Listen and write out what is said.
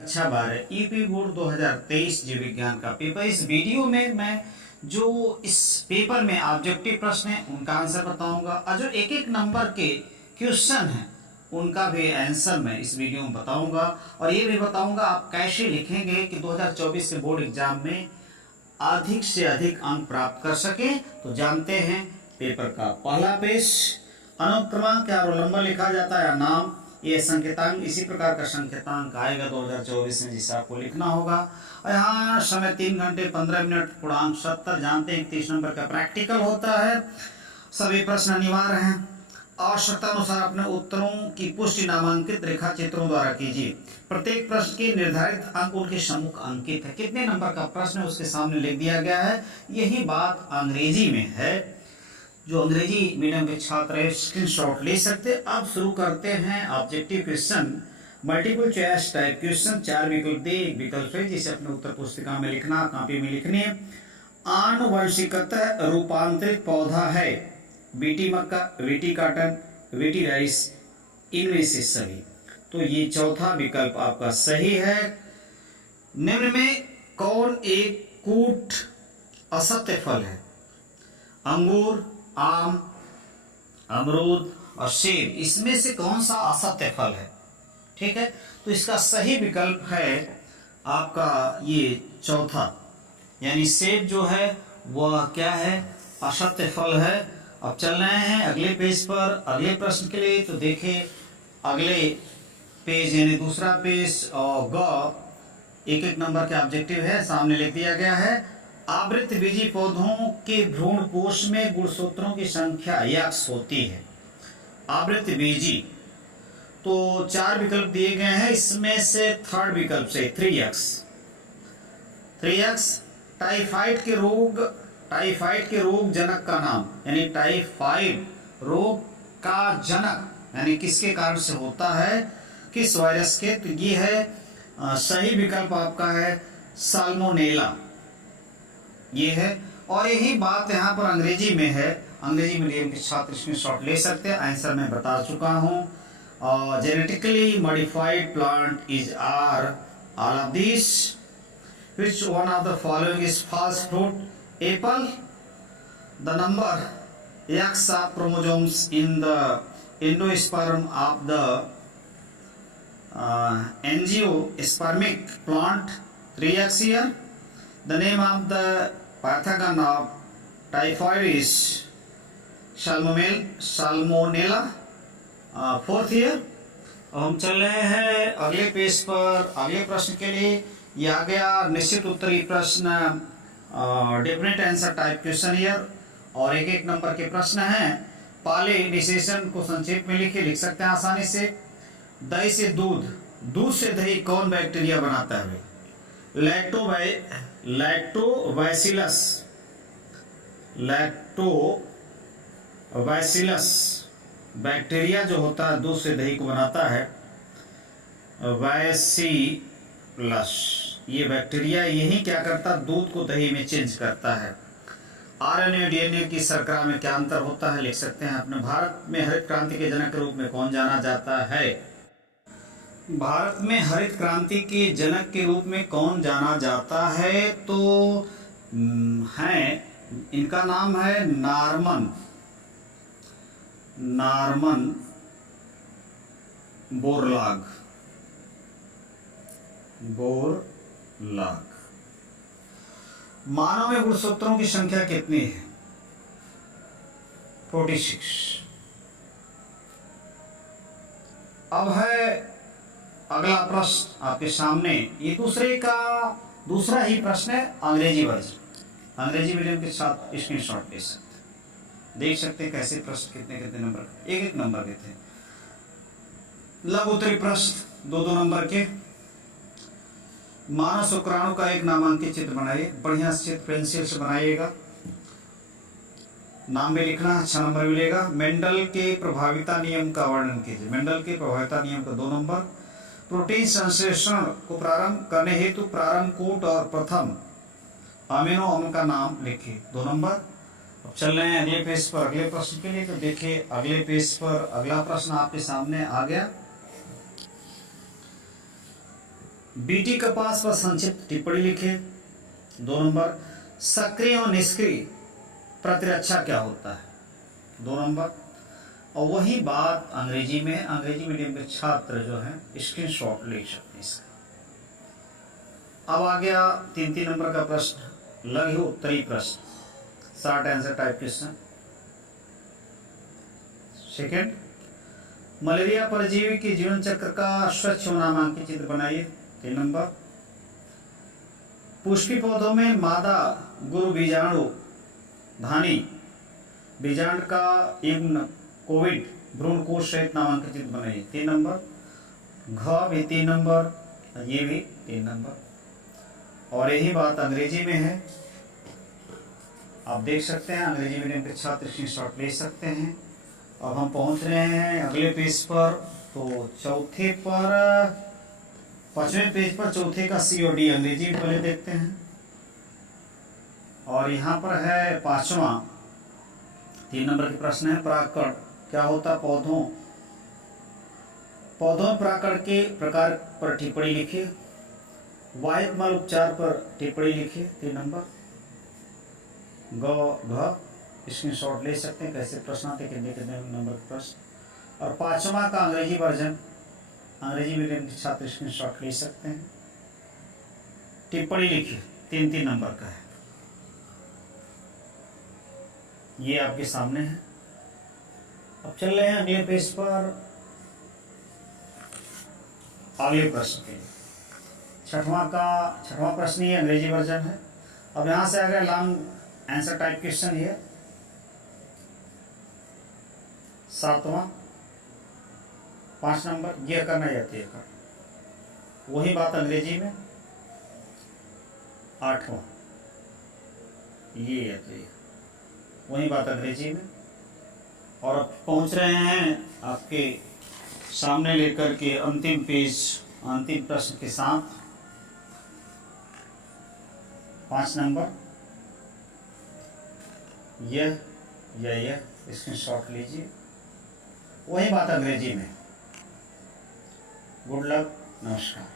अच्छा बार है EP board 2023 जीव विज्ञान का पेपर। इस वीडियो में मैं जो इस पेपर में ऑब्जेक्टिव प्रश्न है उनका आंसर बताऊंगा और जो एक एक नंबर के क्वेश्चन हैं उनका भी आंसर मैं इस वीडियो में बताऊंगा। और ये भी बताऊंगा आप कैसे लिखेंगे कि 2024 के बोर्ड एग्जाम में अधिक से अधिक अंक प्राप्त कर सके। तो जानते हैं पेपर का पहला पेज। अनुक्रमांक या रोल नंबर लिखा जाता है, नाम, ये संकेतांक, इसी प्रकार का संकेतांक आएगा 2024 में जिसे आपको लिखना होगा। और यहाँ समय 3 घंटे 15 मिनट, पूर्णांक 70। जानते हैं 30 नंबर का प्रैक्टिकल होता है। सभी प्रश्न अनिवार्य हैं। आवश्यकता अनुसार अपने उत्तरों की पुष्टि नामांकित रेखा चित्रों द्वारा कीजिए। प्रत्येक प्रश्न के निर्धारित अंक उनके सम्मुख अंकित है। कितने नंबर का प्रश्न है उसके सामने लिख दिया गया है। यही बात अंग्रेजी में है। जो अंग्रेजी मीडियम के छात्र है स्क्रीनशॉट ले सकते। अब शुरू करते हैं objective question, multiple choice type question. 4 विकल्प दे, एक विकल्प है जिसे अपने उत्तर पुस्तिका में लिखना, कॉपी में लिखनी है। आनुवंशिकतः रूपांतरित पौधा है बीटी मक्का, बीटी कॉटन, बीटी राइस, इनमें से सभी। तो ये चौथा विकल्प आपका सही है। निम्न में कौन एक कूट असत्य फल है? अंगूर, आम, अमरूद और सेब, इसमें से कौन सा असत्य फल है? ठीक है, तो इसका सही विकल्प है आपका ये चौथा, यानी सेब जो है वह क्या है? असत्य फल है। अब चल रहे हैं अगले पेज पर अगले प्रश्न के लिए। तो देखिए अगले पेज यानी दूसरा पेज और ग एक एक नंबर के ऑब्जेक्टिव है, सामने लिख दिया गया है। आवृत्त बीजी पौधों के भ्रूण कोश में गुणसूत्रों की संख्या x होती है। आवृत्त बीजी, तो 4 विकल्प दिए गए हैं, इसमें से थर्ड विकल्प से 3x। टाइफाइड के रोग जनक का नाम, यानी टाइफाइड रोग का जनक यानी किसके कारण से होता है, किस वायरस के? तो ये है सही विकल्प आपका है साल्मोनेला, ये है। और यही बात यहाँ पर अंग्रेजी में है। अंग्रेजी मीडियम के छात्र इसमें शॉर्ट ले सकते हैं। आंसर मैं बता चुका हूँ। Genetically modified plant is are all of this, which one of the following is false fruit? Apple. The number X of chromosomes in the endosperm of the angiospermic plant 3x here. The name of the pathogen of typhoid is salmonella. Fourth here. हम चल रहे हैं अगले page पर अगले प्रश्न के लिए। यह आ गया निश्चित उत्तरी प्रश्न, different answer type question year, और एक एक नंबर के प्रश्न हैं। पॉलिनिसेशन को संक्षेप में लिख सकते हैं आसानी से। दही से दूध, दूध से दही कौन बैक्टीरिया बनाता है? लैक्टोबैसिलस बैक्टीरिया जो होता है दूध से दही को बनाता है। बैसिलस, ये बैक्टीरिया यही क्या करता है? दूध को दही में चेंज करता है। आरएनए डीएनए की शर्करा में क्या अंतर होता है? लिख सकते हैं अपने। भारत में हरित क्रांति के जनक के रूप में कौन जाना जाता है? भारत में हरित क्रांति के जनक के रूप में कौन जाना जाता है? तो है, इनका नाम है नॉर्मन बोरलॉग। मानव में गुणसूत्रों की संख्या कितनी है? 46। अब है अगला प्रश्न आपके सामने। ये दूसरा ही प्रश्न है, अंग्रेजी वर्जन। अंग्रेजी मीडियम के साथ स्क्रीनशॉट ले सकते, देख सकते हैं कैसे प्रश्न कितने कितने नंबर, एक एक नंबर के थे। लघु उत्तरी प्रश्न 2-2 नंबर के। मानव शुक्राणु का एक नामांकित चित्र बनाइए। बढ़िया से चित्र पेंसिल से बनाइएगा, नाम भी लिखना, अच्छा नंबर मिलेगा। मेंडल के प्रभाविता नियम का वर्णन कीजिए। मेंडल के प्रभाविता नियम का 2 नंबर। प्रोटीन संश्लेषण को प्रारंभ करने हेतु प्रारंभ कूट और प्रथम अमीनो अम्ल का नाम लिखिए, 2 नंबर। अब चल रहे हैं अगले पेज पर अगले प्रश्न के लिए। तो देखिए अगले पेज पर अगला प्रश्न आपके सामने आ गया। बीटी कपास पर संक्षिप्त टिप्पणी लिखे। 2 नंबर, सक्रिय और निष्क्रिय प्रतिरक्षा क्या होता है। 2 नंबर, और वही बात अंग्रेजी में, अंग्रेजी मीडियम के छात्र जो हैं स्क्रीनशॉट ले सकते हैं इसका। अब आ गया 3-3 नंबर का प्रश्न, लघु उत्तरी प्रश्न, short answer type question. Second, malaria परजीवी के जीवन चक्र का स्वच्छ नामांकित चित्र बनाइए। 3 नंबर, पुष्पी पौधों में मादा गुरु बीजाणु धानी बीजांड का इग्न कोविड भ्रूण कोश सहित नामांकित चित्र बनाइए। 3 नंबर, घ भी 3 नंबर, ये भी 3 नंबर। और यही बात अंग्रेजी में है, आप देख सकते हैं अंग्रेजी मीडियम के छात्र स्क्रीनशॉट ले सकते हैं। अब हम पहुंच रहे हैं अगले पेज पर, तो चौथे पर, 5वें पेज पर चौथे का सी और डी अंग्रेजी में पहले देखते हैं। और यहाँ पर है 5वां 3 नंबर के प्रश्न है, परागकण क्या होता है। पौधों में परागकण के प्रकार पर टिप्पणी लिखिए। वायुमल उपचार पर टिप्पणी लिखिए। 3 नंबर, घ स्क्रीनशॉट ले सकते हैं, कैसे प्रश्न आते कितने कितने नंबर के प्रश्न। और 5वां का अंग्रेजी वर्जन, अंग्रेजी मीडियम के छात्र स्क्रीनशॉट ले सकते हैं, टिप्पणी लिखिए। 3-3 नंबर का है, ये आपके सामने है। अब चल रहे हैं अगले पेज पर अगले प्रश्न के लिए। 6वां प्रश्न ये अंग्रेजी वर्जन है। अब यहां से आ गया लॉन्ग आंसर टाइप क्वेश्चन। ये 7वां 5 नंबर, ये करना जाती है, वही बात अंग्रेजी में। 8वां ये है, तो ये वही बात अंग्रेजी में। और अब पहुंच रहे हैं आपके सामने लेकर के अंतिम पेज, अंतिम प्रश्न के साथ। 5 नंबर, यह स्क्रीनशॉट लीजिए, वही बात अंग्रेजी में। गुड लक, नमस्कार।